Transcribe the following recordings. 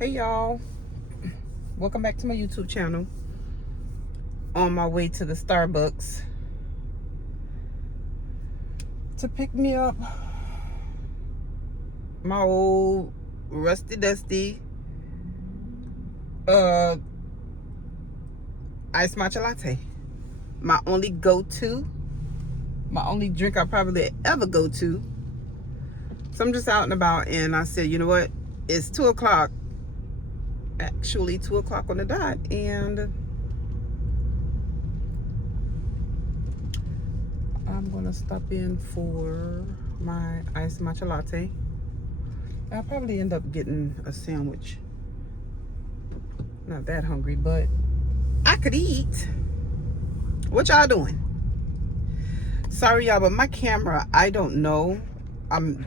Hey y'all, welcome back to my YouTube channel. On my way to the Starbucks to pick me up my old rusty dusty iced matcha latte. My only go-to, my only drink I probably ever go to. So I'm just out and about, and I said, you know what, it's 2 o'clock, actually 2 o'clock on the dot, and I'm gonna stop in for my iced matcha latte. I'll probably end up getting a sandwich. Not that hungry, but I could eat. What y'all doing? Sorry y'all, but my camera, I don't know.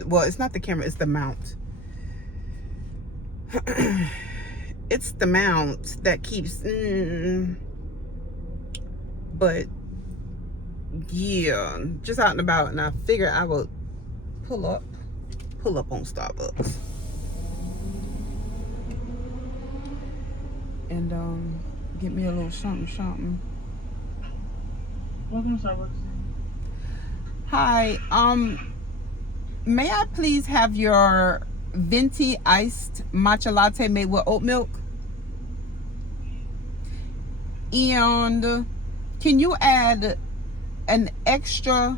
Well, it's not the camera, it's the mount. It's the mount that keeps but yeah, just out and about, and I figured I would pull up on Starbucks and get me a little something. Welcome to Starbucks. Hi, may I please have your venti iced matcha latte made with oat milk? And can you add an extra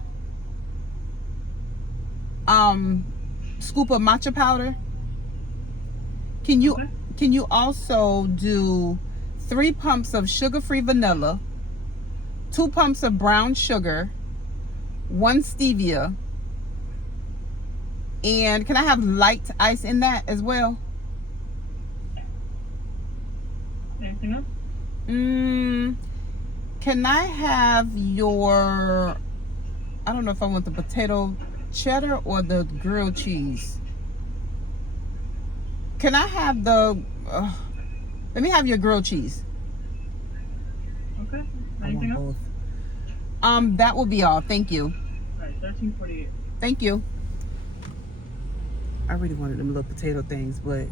scoop of matcha powder? Can you also do 3 pumps of sugar-free vanilla, 2 pumps of brown sugar, 1 stevia, and can I have light ice in that as well? Anything else? Can I have your, I don't know if I want the potato cheddar or the grilled cheese. Can I have the, let me have your grilled cheese. Okay. Anything else? That will be all. Thank you. Alright, $13.48. Thank you. I really wanted them little potato things, but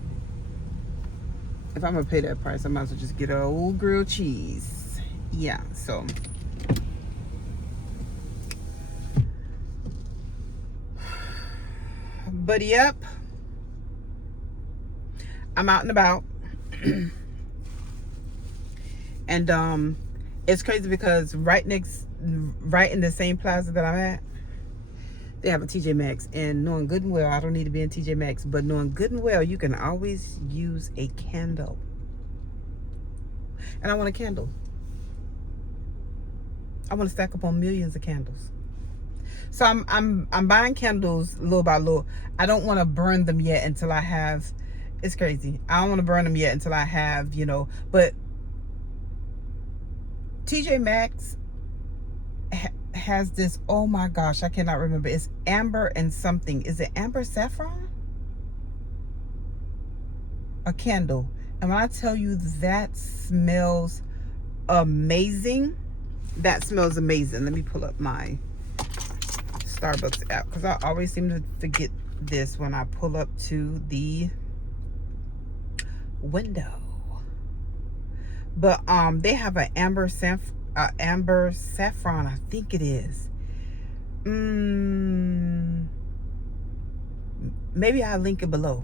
if I'm gonna pay that price, I might as well just get an old grilled cheese. Yeah, so. But yep, I'm out and about. And it's crazy because right in the same plaza that I'm at, they have a TJ Maxx, and knowing good and well, I don't need to be in TJ Maxx, but knowing good and well, you can always use a candle. And I want a candle. I want to stack up on millions of candles. So I'm buying candles little by little. I don't want to burn them yet until I have, it's crazy. I don't want to burn them yet until I have, but TJ Maxx has this, oh my gosh, I cannot remember. It's amber and something. Is it amber saffron? A candle. And when I tell you that smells amazing, that smells amazing. Let me pull up my Starbucks app, because I always seem to forget this when I pull up to the window. But they have an amber saffron, I think it is. Maybe I'll link it below.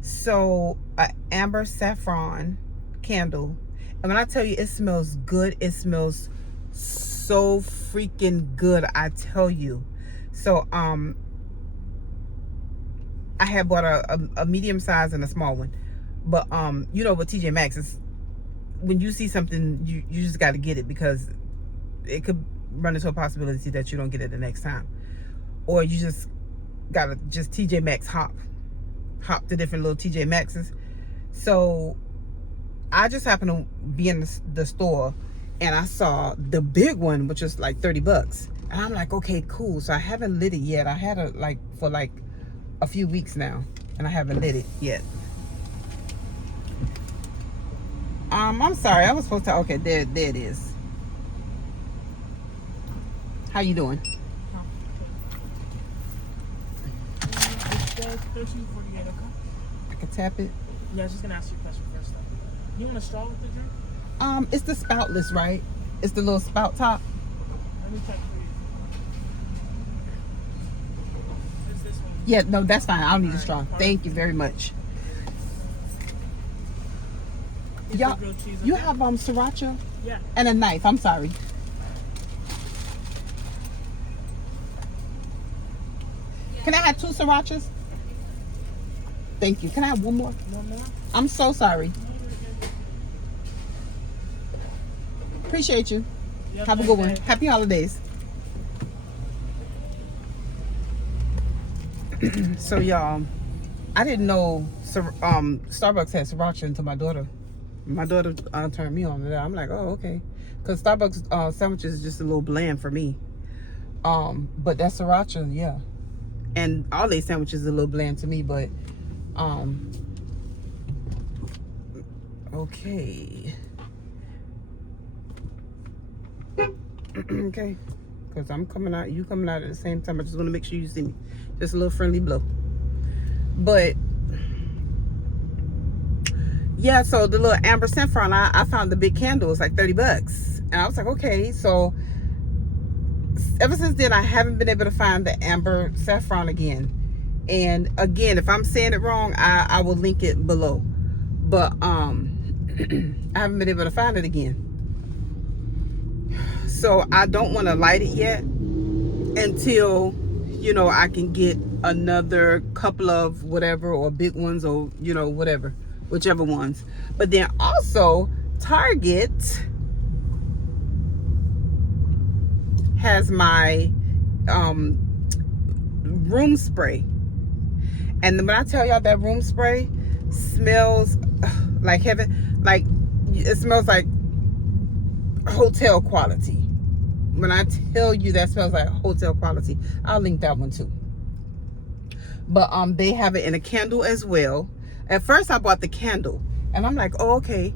So an amber saffron candle, and when I tell you it smells good, it smells so freaking good, I tell you. So I had bought a medium size and a small one, but with TJ Maxx, is when you see something, you just got to get it, because it could run into a possibility that you don't get it the next time, or you just gotta just TJ Maxx hop to different little TJ Maxxes. So I just happened to be in the store, and I saw the big one, which is like $30, and I'm like, okay, cool. So I haven't lit it yet. I had it for a few weeks now, and I haven't lit it yet. I'm sorry, I was supposed to, okay, there it is. How you doing? It says $13.48, okay? I can tap it. Yeah, I was just gonna ask you a question first though. You want a straw with the drink? It's the spoutless, right? It's the little spout top. Let me check for you. It's this one. Yeah, no, that's fine. I don't need a Alright, straw. alright. Thank you very much. Is Y'all, the grilled cheese you okay? have sriracha Yeah. and a knife. I'm sorry. Can I have 2 srirachas? Thank you. Can I have one more? One more? I'm so sorry. Appreciate you. Yep, Have a nice good one. day. Happy holidays. So y'all, I didn't know Starbucks had sriracha until my daughter turned me on to that. I'm like, oh, okay, because Starbucks sandwiches is just a little bland for me. But that sriracha, yeah, and all they sandwiches are a little bland to me. But okay. Okay, because I'm coming out, you coming out at the same time. I just want to make sure you see me. Just a little friendly blow. But yeah, so the little amber saffron, I found the big candle. It's like $30, and I was like, okay. So ever since then, I haven't been able to find the amber saffron again. And again, if I'm saying it wrong, I will link it below. But I haven't been able to find it again. So I don't want to light it yet until, you know, I can get another couple of whatever, or big ones, or, you know, whatever, whichever ones. But then also Target has my room spray. And when I tell y'all that room spray smells like heaven, like it smells like hotel quality. When I tell you that smells like hotel quality, I'll link that one too. But they have it in a candle as well. At first I bought the candle and I'm like, oh, okay,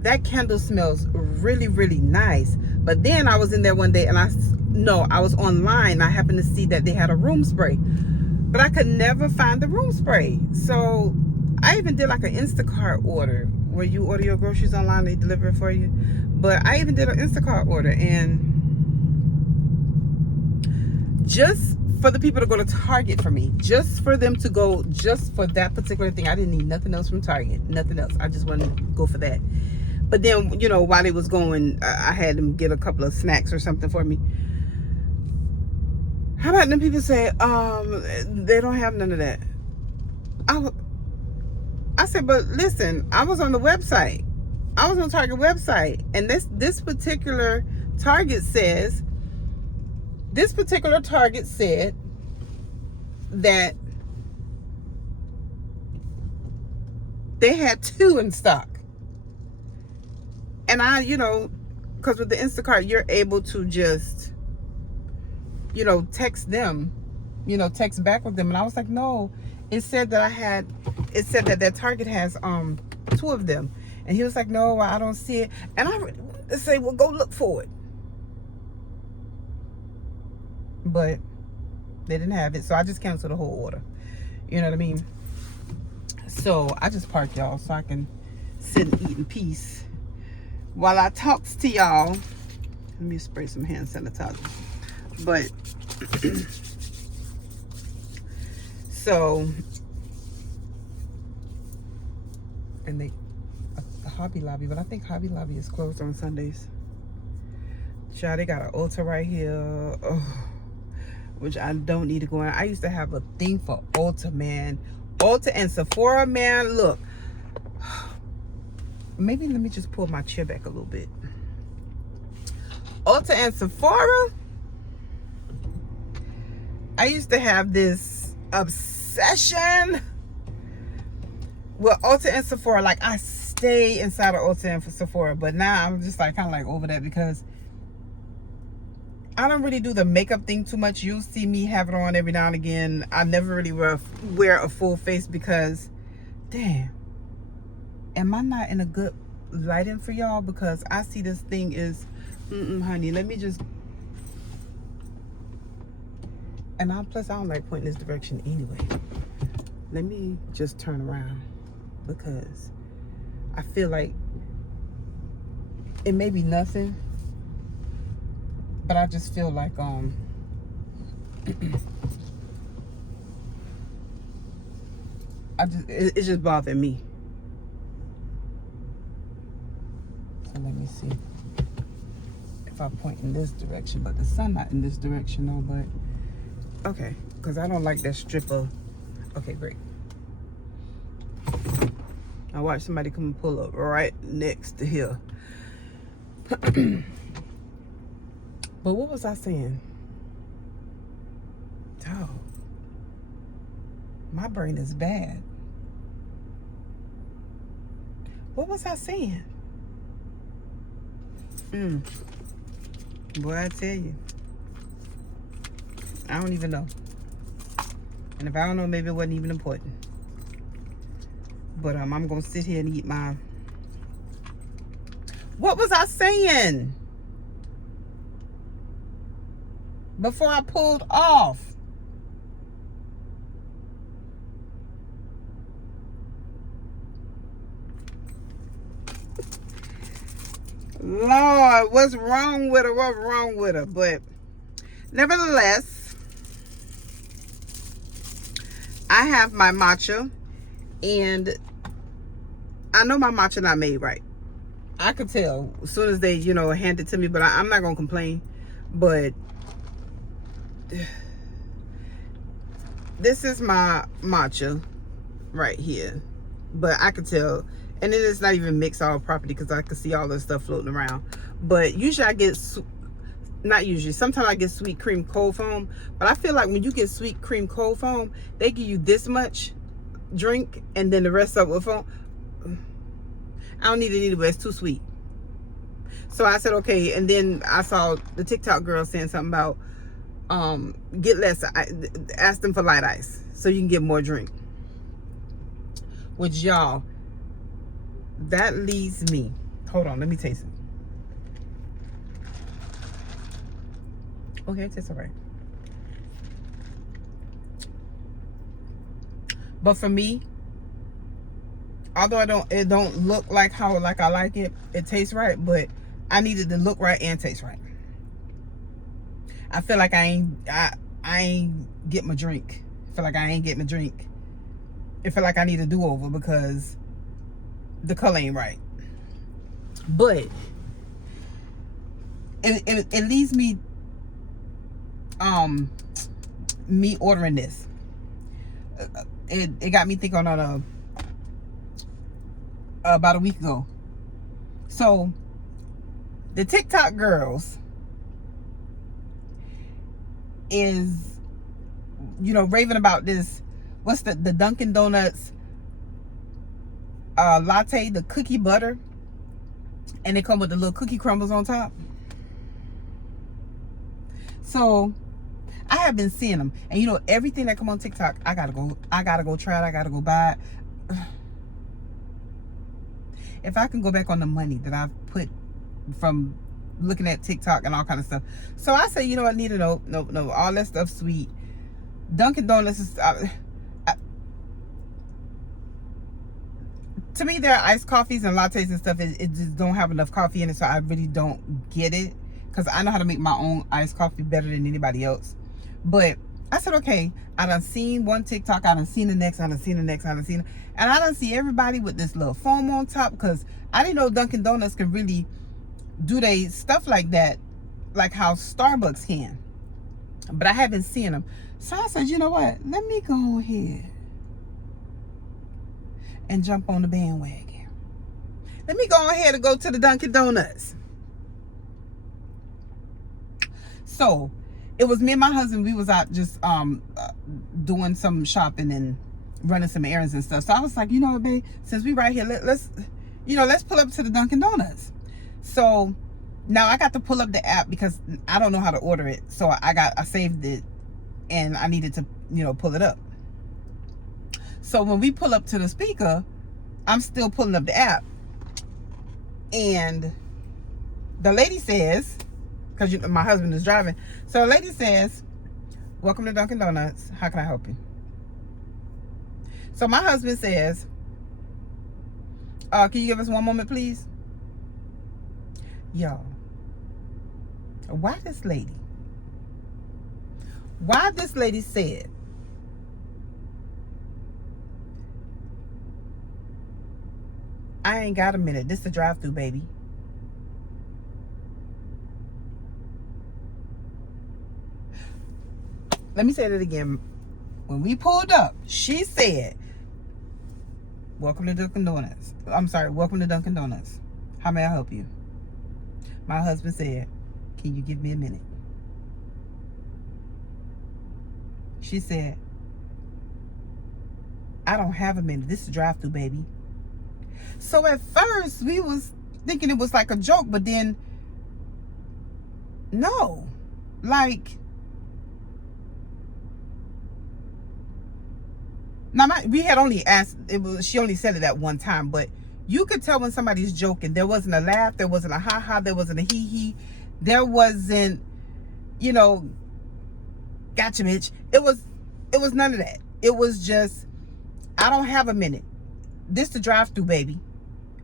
that candle smells really, really nice. But then I was in there one day and I was online. I happened to see that they had a room spray, but I could never find the room spray. So I even did like an Instacart order where you order your groceries online, they deliver it for you. But I even did an Instacart order, and just for the people to go to Target for me, just for them to go, just for that particular thing. I didn't need nothing else from Target, nothing else. I just wanted to go for that. But then, you know, while they was going, I had them get a couple of snacks or something for me. How about them people say, they don't have none of that? I said, but listen, I was on the website. I was on Target website, and this particular Target says, said that they had 2 in stock. And I, you know, because with the Instacart, you're able to just, you know, text them, you know, text back with them. And I was like, no, it said that Target has 2 of them. And he was like, no, I don't see it. And I say, well, go look for it. But they didn't have it, so I just canceled the whole order. You know what I mean? So I just parked, y'all, so I can sit and eat in peace while I talks to y'all. Let me spray some hand sanitizer. But so, and they Hobby Lobby, but I think Hobby Lobby is closed on Sundays. Child, they got an Ulta right here, which I don't need to go in. I used to have a thing for Ulta, man. Ulta and Sephora, man. Look, maybe let me just pull my chair back a little bit. Ulta and Sephora, I used to have this obsession with Ulta and Sephora. Like, I stay inside of Ulta and Sephora, but now I'm just like kind of like over that, because I don't really do the makeup thing too much. You'll see me have it on every now and again. I never really wear a full face because, damn, am I not in a good lighting for y'all? Because I see this thing is, honey, let me just, and plus I don't like pointing this direction anyway. Let me just turn around. because I feel like it may be nothing, but I just feel like it's just bothering me. So let me see if I point in this direction, but the sun not in this direction though. But okay, because I don't like that strip of. Okay, great. I watched somebody come and pull up right next to here. But what was I saying? Dog, my brain is bad. What was I saying? Boy, I tell you, I don't even know. And if I don't know, maybe it wasn't even important. But I'm gonna sit here and eat my. What was I saying before I pulled off? Lord, what's wrong with her? What's wrong with her? But nevertheless, I have my matcha, and I know my matcha not made right. I could tell as soon as they, hand it to me, but I'm not gonna complain. But this is my matcha right here, but I could tell, and it is not even mixed all properly because I could see all this stuff floating around. But usually I get, not usually, sometimes I get sweet cream cold foam, but I feel like when you get sweet cream cold foam, they give you this much drink and then the rest of it foam. I don't need it either, but it's too sweet. So I said, okay. And then I saw the TikTok girl saying something about get less, ask them for light ice so you can get more drink. Which, y'all, that leads me, hold on, let me taste it. Okay, it tastes all right. But for me, although it don't look like how I like it, it tastes right, but I needed to look right and taste right. I feel like I ain't get my drink. I feel like I ain't get my drink. I feel like I need a do-over because the color ain't right. But it leads me me ordering this. It got me thinking on about a week ago. So the TikTok girls is raving about this, what's the Dunkin' Donuts latte, the cookie butter, and they come with the little cookie crumbles on top. So I have been seeing them, and everything that come on TikTok, I gotta go try it. I gotta go buy it. If I can go back on the money that I've put from looking at TikTok and all kind of stuff. So I say, I need to know, no, all that stuff sweet. Dunkin' Donuts is, to me, there are iced coffees and lattes and stuff. It just don't have enough coffee in it, so I really don't get it. Because I know how to make my own iced coffee better than anybody else. But I said, okay, I done seen one TikTok, I done seen the next, I done seen the next, I done seen it. And I done see everybody with this little foam on top, because I didn't know Dunkin' Donuts can really do they stuff like that, like how Starbucks can. But I haven't seen them. So I said, you know what? Let me go ahead and jump on the bandwagon. Let me go ahead and go to the Dunkin' Donuts. So it was me and my husband. We was out just doing some shopping and running some errands and stuff. So I was like, you know what, babe, since we right here, let's pull up to the Dunkin' Donuts. So now I got to pull up the app because I don't know how to order it. So I saved it and I needed to, pull it up. So when we pull up to the speaker, I'm still pulling up the app. And the lady says, because my husband is driving. So the lady says, welcome to Dunkin' Donuts. How can I help you? So my husband says, Can you give us one moment, please? Y'all, why this lady said, I ain't got a minute. This is a drive-through, baby. Let me say that again. When we pulled up, she said, welcome to Dunkin' Donuts. I'm sorry, welcome to Dunkin' Donuts. How may I help you? My husband said, can you give me a minute? She said, I don't have a minute. This is a drive-through, baby. So at first, we was thinking it was like a joke, but then, no. Like, now we had only asked, she only said it at one time, but you could tell when somebody's joking. There wasn't a laugh, there wasn't a ha-ha, there wasn't a hee-hee, there wasn't, you know, gotcha, bitch. It was none of that. It was just, I don't have a minute. This the drive-through, baby.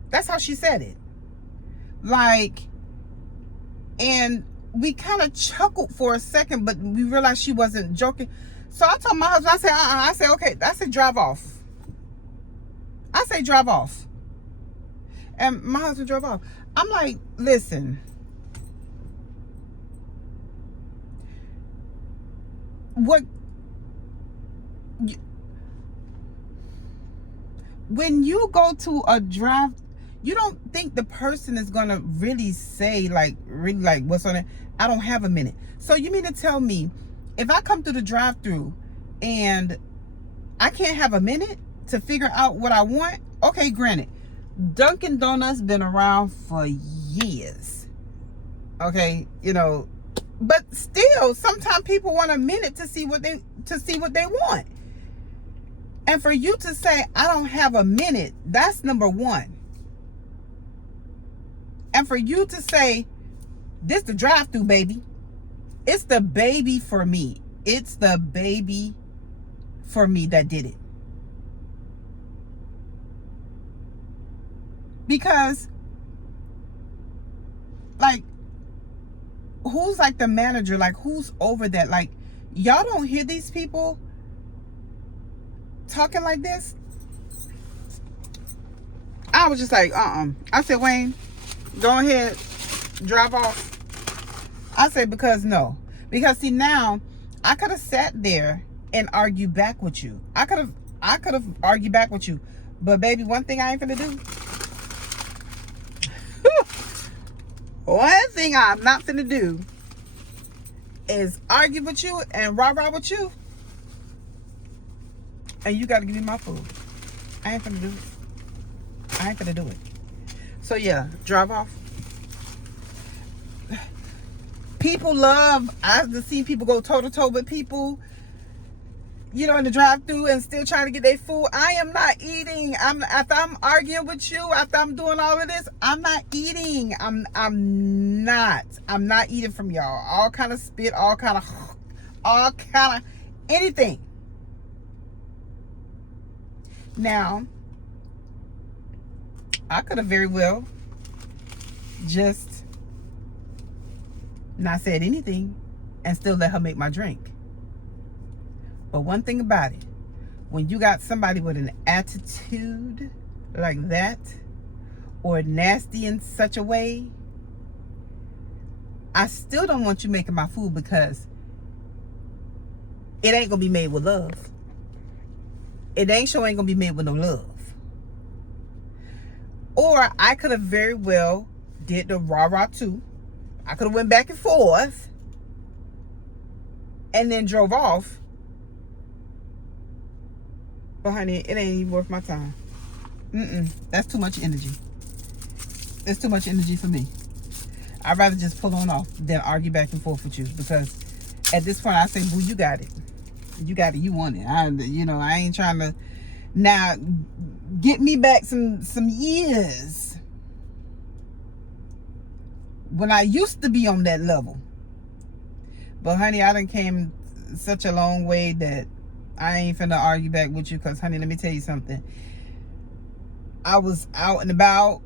That's how she said it. Like, and we kind of chuckled for a second, but we realized she wasn't joking. So I told my husband, I said, I said, okay. I said, drive off. I say, drive off. And my husband drove off. I'm like, listen. When you go to a drive, you don't think the person is gonna really say really what's on it. I don't have a minute. So you mean to tell me, if I come through the drive-through and I can't have a minute to figure out what I want? Okay, granted, Dunkin' Donuts been around for years. Okay, you know, but still, sometimes people want a minute to see what they want. And for you to say, I don't have a minute, that's number one. And for you to say, this the drive-through, baby. It's the baby for me. It's the baby for me that did it. Because, like, who's like the manager? Like, who's over that? Like, y'all don't hear these people talking like this? I was just like, I said, Wayne, go ahead, drive off. I said, because no. Because see, now I could have sat there and argued back with you. I could have argued back with you. But baby, one thing I ain't finna do. One thing I'm not finna do is argue with you and rah-rah with you. And you gotta give me my food. I ain't finna do it. I ain't finna do it. So yeah, drive off. People love, I've seen people go toe-to-toe with people, you know, in the drive-thru and still trying to get their food. I am not eating. After I'm arguing with you, after I'm doing all of this, I'm not eating. I'm not eating from y'all. All kind of spit, all kind of anything. Now, I could have very well just not said anything and still let her make my drink. But one thing about it, when you got somebody with an attitude like that, or nasty in such a way, I still don't want you making my food, because it ain't gonna be made with love. It ain't gonna be made with no love. Or I could have very well did the rah-rah too. I could have went back and forth and then drove off. But honey, it ain't even worth my time. That's too much energy. It's too much energy for me. I'd rather just pull on off than argue back and forth with you, because at this point I say, boo, you got it. You got it. You want it. I ain't trying to now get me back some years when I used to be on that level. But honey, I done came such a long way that I ain't finna argue back with you, because honey, let me tell you something. I was out and about.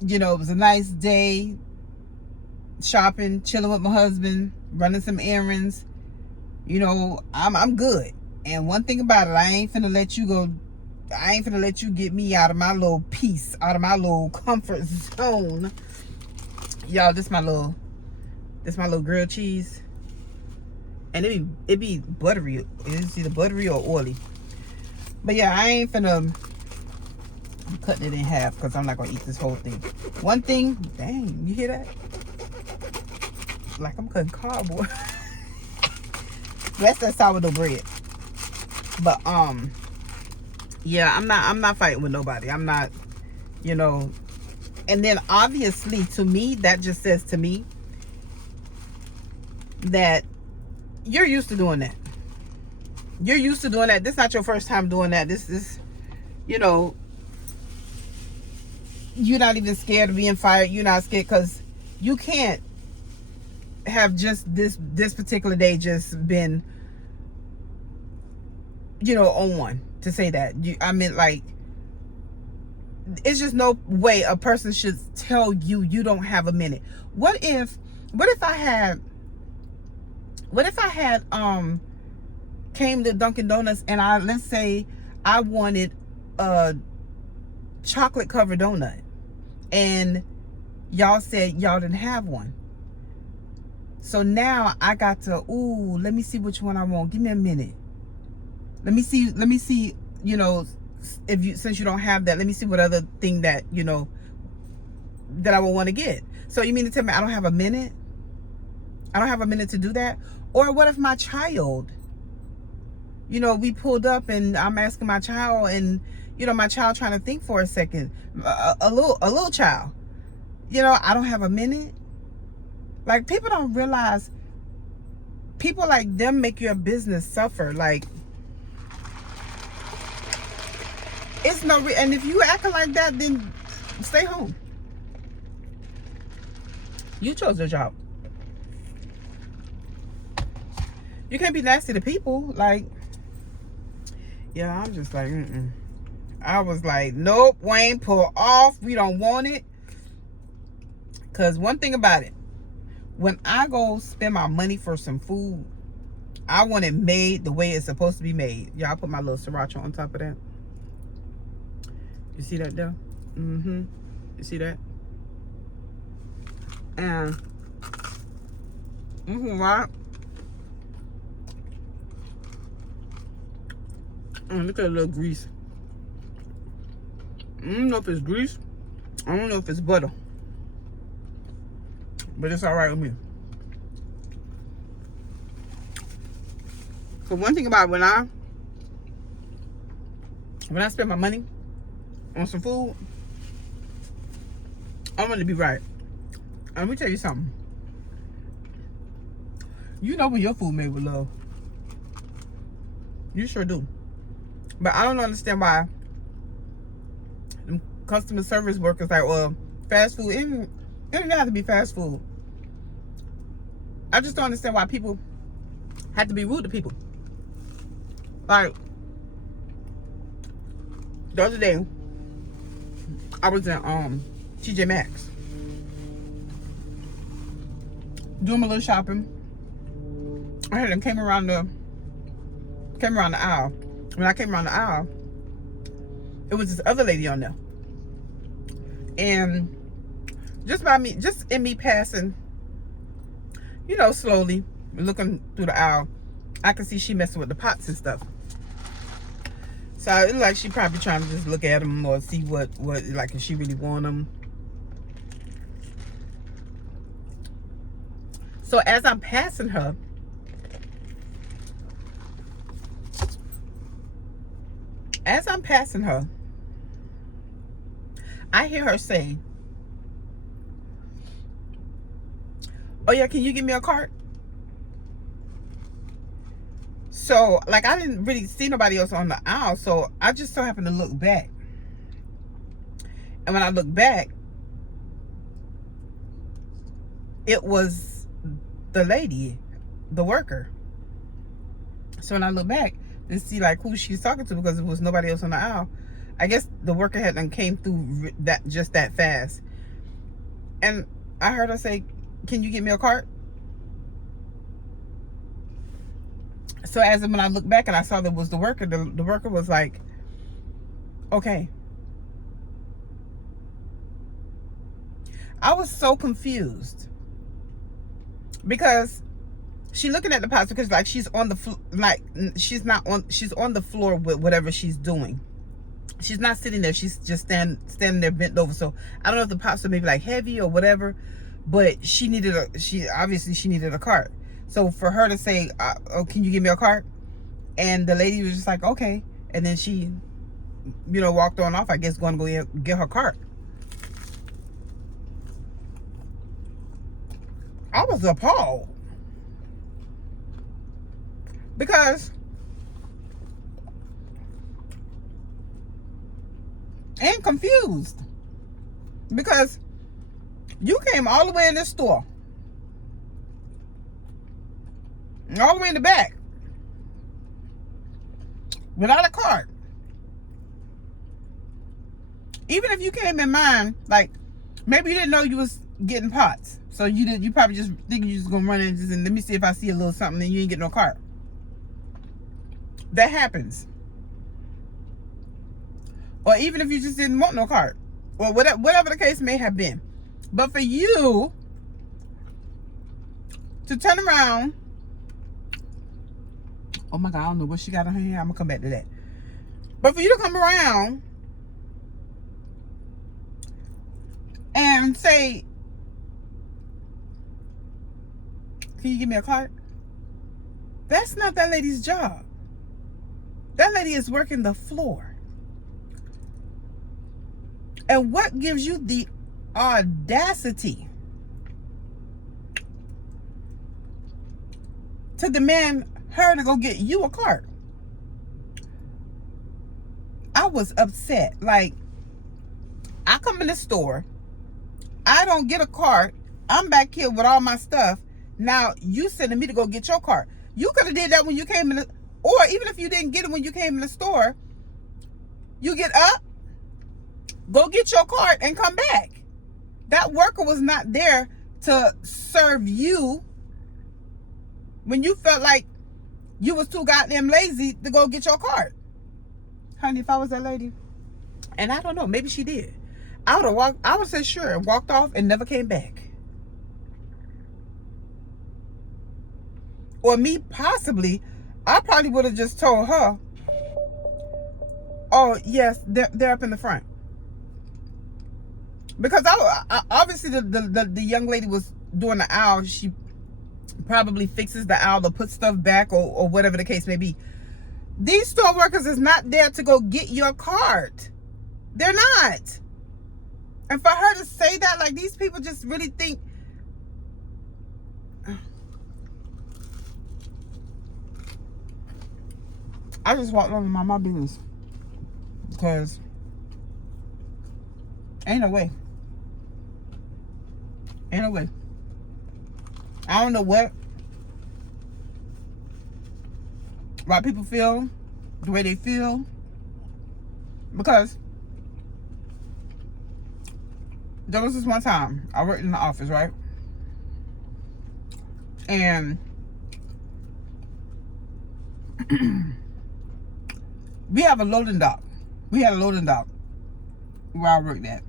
You know, it was a nice day. Shopping, chilling with my husband, running some errands. You know, I'm good. And one thing about it, I ain't finna let you go. I ain't finna let you get me out of my little peace, out of my little comfort zone. Y'all, this my little grilled cheese. And it be buttery. It's either buttery or oily. But yeah, I ain't finna. I'm cutting it in half because I'm not gonna eat this whole thing. One thing, dang, you hear that? Like I'm cutting cardboard. That's that sourdough bread. But yeah, I'm not fighting with nobody. I'm not, you know. And then obviously to me, that just says to me that you're used to doing that. You're used to doing that. This is not your first time doing that. This is, you know, you're not even scared of being fired. You're not scared because you can't have just this particular day just been, you know, on one to say that. I mean, like, it's just no way a person should tell you you don't have a minute. What if I had came to Dunkin' Donuts and let's say I wanted a chocolate covered donut and y'all said y'all didn't have one. So now I got to, let me see which one I want. Give me a minute. Let me see, you know, since you don't have that, let me see what other thing that, you know, that I would want to get. So you mean to tell me I don't have a minute? I don't have a minute to do that? Or what if my child, you know, we pulled up and I'm asking my child and, you know, my child trying to think for a second, a little child, you know, I don't have a minute. Like, people don't realize people like them make your business suffer. Like, it's no and if you acting like that, then stay home. You chose the job. You can't be nasty to people. Like, yeah, I'm just like, I was like, nope, Wayne, pull off. We don't want it. Because one thing about it, when I go spend my money for some food, I want it made the way it's supposed to be made. Y'all, put my little sriracha on top of that. You see that there? You see that? And right? And look at the little grease. I don't know if it's grease. I don't know if it's butter. But it's all right with me. So one thing about when I spend my money on some food, I want it to be right. And let me tell you something. You know when your food made with love. You sure do. But I don't understand why them customer service workers like, well, fast food, it doesn't have to be fast food. I just don't understand why people have to be rude to people. Like, the other day, I was in TJ Maxx doing my little shopping. I heard them came around the aisle. When I came around the aisle, it was this other lady on there. And just in me passing, you know, slowly looking through the aisle, I could see she messing with the pots and stuff. So it looked like she probably trying to just look at them or see what like if she really want them. So as I'm passing her, I hear her say, "Oh yeah, can you give me a cart?" So, like, I didn't really see nobody else on the aisle, so I just so happened to look back. And when I looked back, it was the lady, the worker. So when I look back and see, like, who she's talking to, because there was nobody else on the aisle, I guess the worker had done came through that just that fast. And I heard her say, "Can you get me a cart?" So as when I looked back and I saw that was the worker, the worker was like, "Okay." I was so confused because she looking at the pots because like she's on the like she's on the floor with whatever she's doing. She's not sitting there. She's just standing there bent over. So I don't know if the pots are maybe like heavy or whatever, but she obviously needed a cart. So for her to say, "Oh, can you give me a cart?" And the lady was just like, "Okay," and then she, walked on off. I guess going to go get her cart. I was appalled because and confused because you came all the way in this store, all the way in the back, without a cart. Even if you came in mind, like maybe you didn't know you was getting pots, so you probably just think you just gonna run in and let me see if I see a little something, and you ain't get no cart. That happens. Or even if you just didn't want no cart, or whatever the case may have been. But for you to turn around, oh my God, I don't know what she got on her hair. I'm gonna come back to that. But for you to come around and say, "Can you give me a cart?" That's not that lady's job. That lady is working the floor. And what gives you the audacity to demand her to go get you a cart? I was upset. Like, I come in the store, I don't get a cart, I'm back here with all my stuff. Now you sending me to go get your cart. You could have did that when you came in the, or even if you didn't get it when you came in the store, you get up, go get your cart and come back. That worker was not there to serve you when you felt like you was too goddamn lazy to go get your cart. Honey, if I was that lady, and I don't know, maybe she did, I would have said sure and walked off and never came back. Or me, possibly, I probably would have just told her, "Oh yes, they're up in the front." Because I obviously the young lady was doing the aisle. She probably fixes the aisle or puts stuff back or whatever the case may be. These store workers is not there to go get your cart. They're not. And for her to say that, like, these people just really think. I just walked over my business because ain't no way. Ain't no way. I don't know why people feel the way they feel, because there was this one time I worked in the office, right? And we have a loading dock. We had a loading dock where I worked at.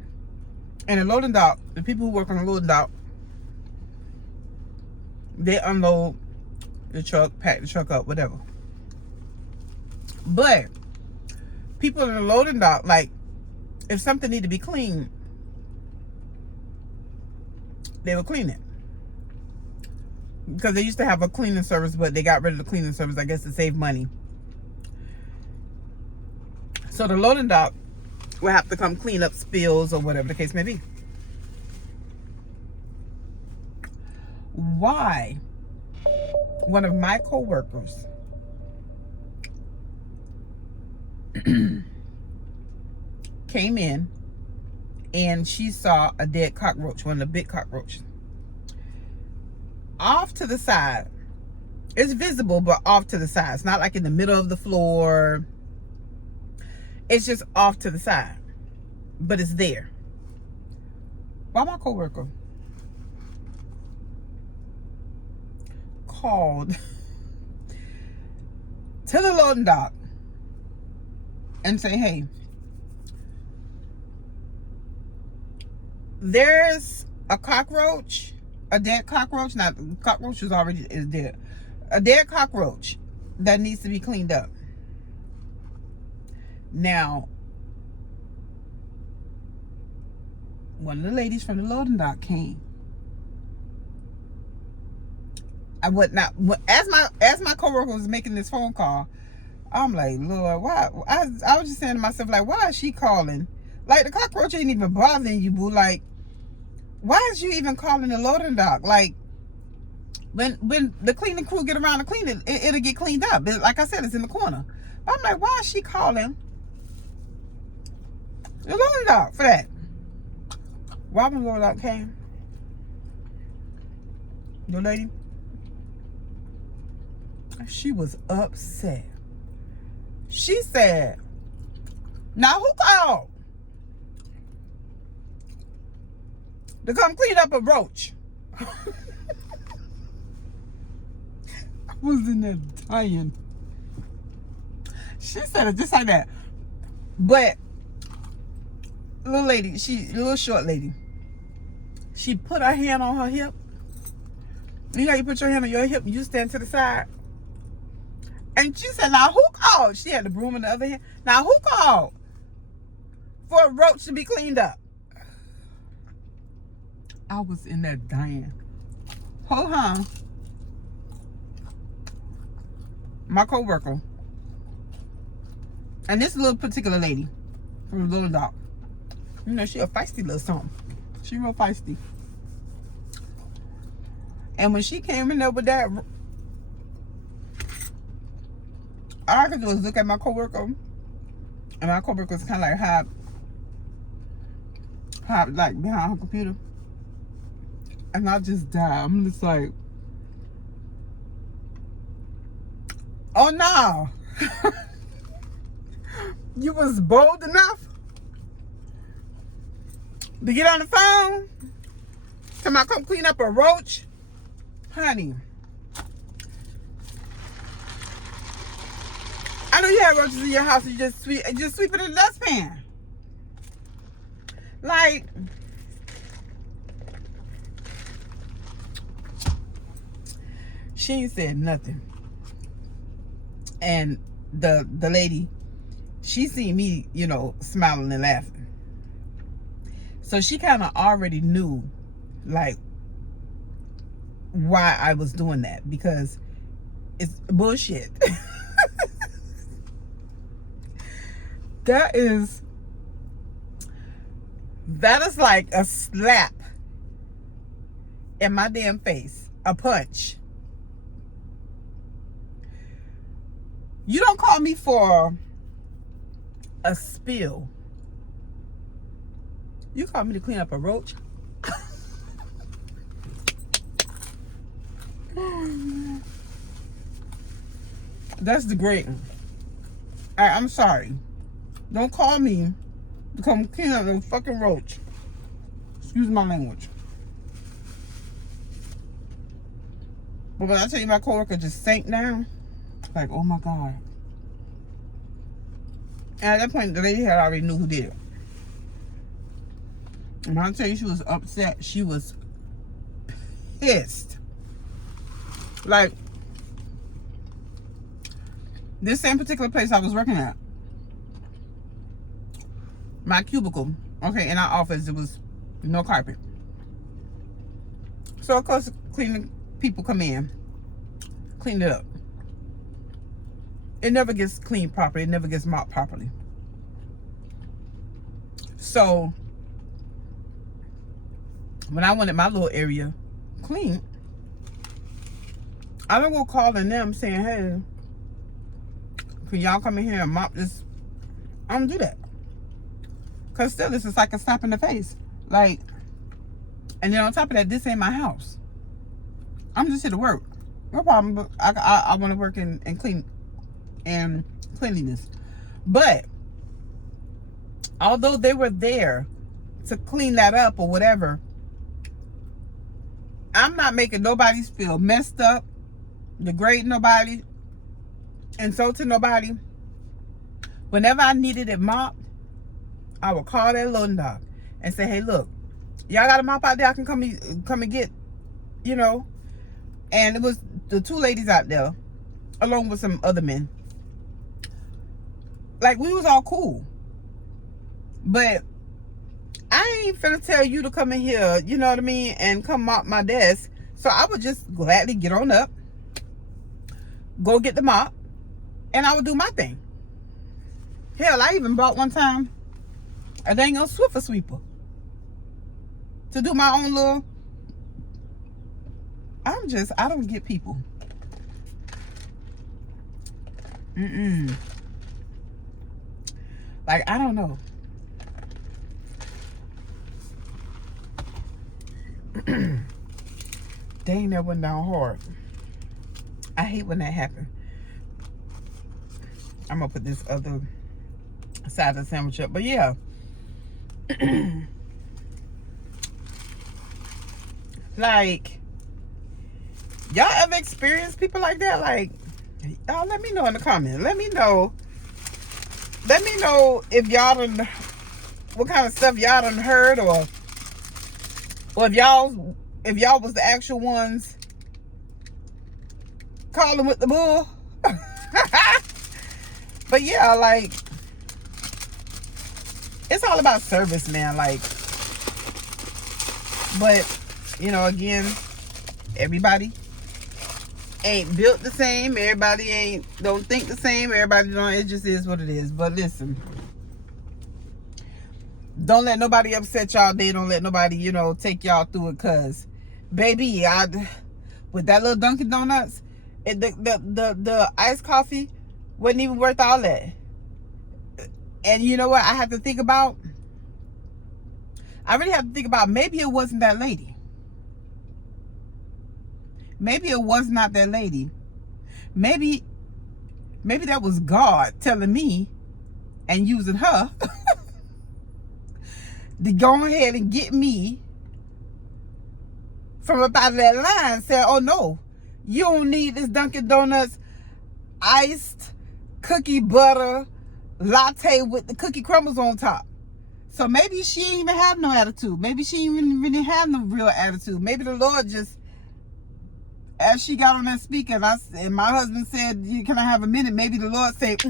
And the loading dock, the people who work on the loading dock, they unload the truck, pack the truck up, whatever. But people in the loading dock, like, if something need to be cleaned, they would clean it. Because they used to have a cleaning service, but they got rid of the cleaning service, I guess, to save money. So the loading dock will have to come clean up spills or whatever the case may be. Why one of my co-workers came in and she saw a dead cockroach, one of the big cockroaches, off to the side. It's visible, but off to the side. It's not like in the middle of the floor. It's just off to the side, but it's there. Why my coworker called to the loading dock and say, hey, there's a cockroach, a dead cockroach. Not cockroach is dead. A dead cockroach that needs to be cleaned up. Now, one of the ladies from the loading dock came. As my coworker was making this phone call, I'm like, Lord, why? I was just saying to myself, like, why is she calling? Like, the cockroach ain't even bothering you, boo. Like, why is you even calling the loading dock? Like, when the cleaning crew get around to clean it, it'll get cleaned up. Like I said, it's in the corner. But I'm like, why is she calling the loading dock for that? Why when the loading dock came? The lady, she was upset. She said, now who called to come clean up a roach? I was in there dying. She said it just like that. But little short lady, she put her hand on her hip. You know, you put your hand on your hip and you stand to the side. And she said, now who called? She had the broom in the other hand. Now who called for a roach to be cleaned up? I was in there dying. Hold on. My coworker. And this little particular lady from the little dog. You know, she a feisty little something. She real feisty. And when she came in there with that, all I could do was look at my coworker, and my coworker was kind of like hide like behind her computer, and I just died. I'm just like, oh no, you was bold enough to get on the phone, tell me come clean up a roach, honey. I know you have roaches in your house and you just sweep it in the dustpan. Like, she ain't said nothing. And the lady, she seen me, you know, smiling and laughing. So she kind of already knew, like, why I was doing that, because it's bullshit. That is like a slap in my damn face, a punch. You don't call me for a spill. You call me to clean up a roach. That's degrading. I'm sorry. Don't call me to come clean up a fucking roach. Excuse my language. But when I tell you my coworker just sank down, like, oh my God. And at that point, the lady had already knew who did it. And when I tell you she was upset, she was pissed. Like, this same particular place I was working at, my cubicle, okay, in our office, there was no carpet. So of course, cleaning people come in, clean it up. It never gets cleaned properly. It never gets mopped properly. So when I wanted my little area clean, I don't go calling them saying, hey, can y'all come in here and mop this? I don't do that. Because still, this is like a slap in the face. Like, and then on top of that, this ain't my house. I'm just here to work. No problem. But I want to work in clean and cleanliness. But although they were there to clean that up or whatever, I'm not making nobody feel messed up, degrading nobody, insulting nobody. Whenever I needed it mopped, I would call that loading dog and say, hey, look, y'all got a mop out there I can come and get, you know. And it was the 2 ladies out there, along with some other men. Like, we was all cool. But I ain't finna tell you to come in here, you know what I mean, and come mop my desk. So I would just gladly get on up, go get the mop, and I would do my thing. Hell, I even bought one time a dang old Swiffer sweeper to do my own little. I don't get people. Like, I don't know. Dang, that went down hard. I hate when that happens. I'm gonna put this other side of the sandwich up. But yeah. Like, y'all ever experienced people like that? Like, y'all let me know in the comments. Let me know if y'all done, what kind of stuff y'all done heard, or if y'all was the actual ones calling with the bull. But yeah, like, it's all about service, man. Like, but you know, again, everybody ain't built the same. Everybody don't think the same. Everybody don't. It just is what it is. But listen, don't let nobody upset y'all. They don't let nobody, you know, take y'all through it. Cause, baby, with that little Dunkin' Donuts, the iced coffee wasn't even worth all that. And you know what? I have to think about. I really have to think about. Maybe it wasn't that lady. Maybe it was not that lady. Maybe that was God telling me and using her to go ahead and get me from up out of that line. Saying, oh no, you don't need this Dunkin' Donuts iced cookie butter latte with the cookie crumbles on top. So maybe she ain't even have no attitude. Maybe she even really have no real attitude. Maybe the Lord just, as she got on that speaker, and my husband said, can I have a minute? Maybe the Lord said,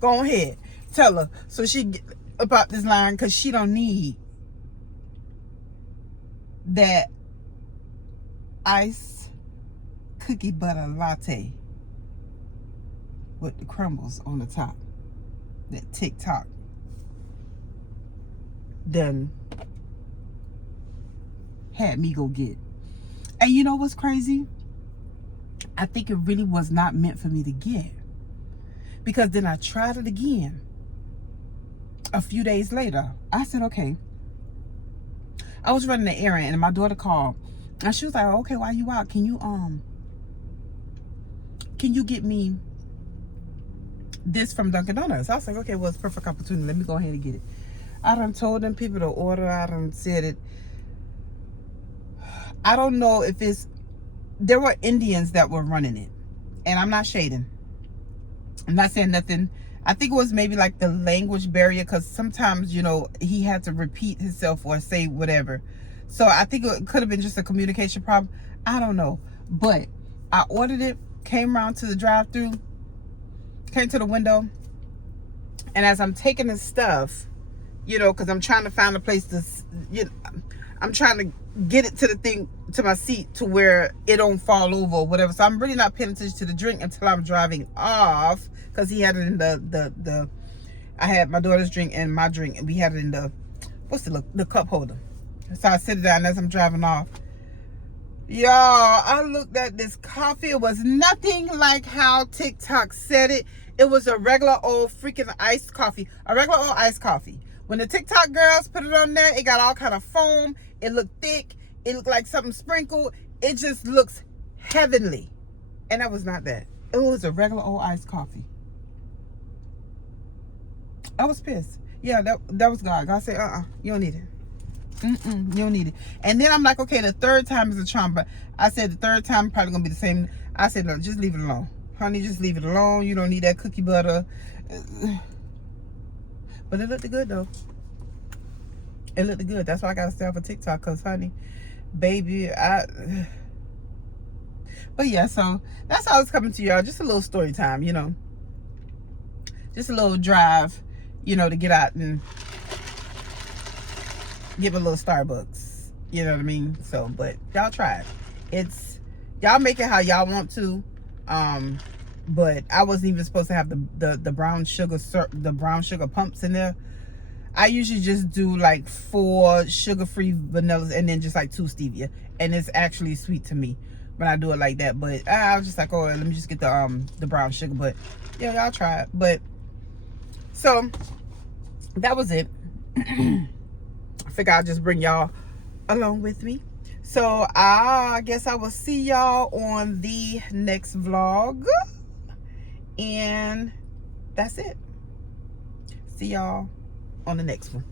go ahead, tell her. So she get about this line, because she don't need that iced cookie butter latte with the crumbles on the top that TikTok done had me go get. And you know what's crazy? I think it really was not meant for me to get, because then I tried it again a few days later. I said, okay. I was running an errand and my daughter called and she was like, okay, while you out, can you get me this from Dunkin' Donuts? I was like, okay, well, it's a perfect opportunity. Let me go ahead and get it. I done told them people to order. I done said it. I don't know if there were Indians that were running it. And I'm not shading. I'm not saying nothing. I think it was maybe like the language barrier, because sometimes, you know, he had to repeat himself or say whatever. So I think it could have been just a communication problem. I don't know. But I ordered it, came around to the drive-thru, came to the window, and as I'm taking the stuff, you know, because I'm trying to find a place to, you know, I'm trying to get it to the thing, to my seat, to where it don't fall over or whatever. So I'm really not paying attention to the drink until I'm driving off, because he had it in the I had my daughter's drink and my drink, and we had it in the cup holder. So I sit it down as I'm driving off. Y'all, I looked at this coffee. It was nothing like how TikTok said it. It was a regular old freaking iced coffee. A regular old iced coffee. When the TikTok girls put it on there, it got all kind of foam. It looked thick. It looked like something sprinkled. It just looks heavenly. And that was not that. It was a regular old iced coffee. I was pissed. Yeah, that was God. God said, you don't need it. You don't need it. And then I'm like, okay, the third time is a charm, but I said the third time probably gonna be the same. I said, no, just leave it alone, honey. Just leave it alone. You don't need that cookie butter. But it looked good though. It looked good. That's why I gotta stay off of TikTok, cause honey, baby, But yeah, so that's how it's coming to y'all. Just a little story time, you know. Just a little drive, you know, to get out and give a little Starbucks. You know what I mean? So, but y'all try it. Y'all make it how y'all want to. But I wasn't even supposed to have the brown sugar pumps in there. I usually just do like 4 sugar-free vanillas and then just like 2 stevia, and it's actually sweet to me when I do it like that. But I was just like, oh, let me just get the brown sugar. But yeah, y'all try it. But so that was it. I figure I'll just bring y'all along with me. So I guess I will see y'all on the next vlog, and that's it. See y'all on the next one.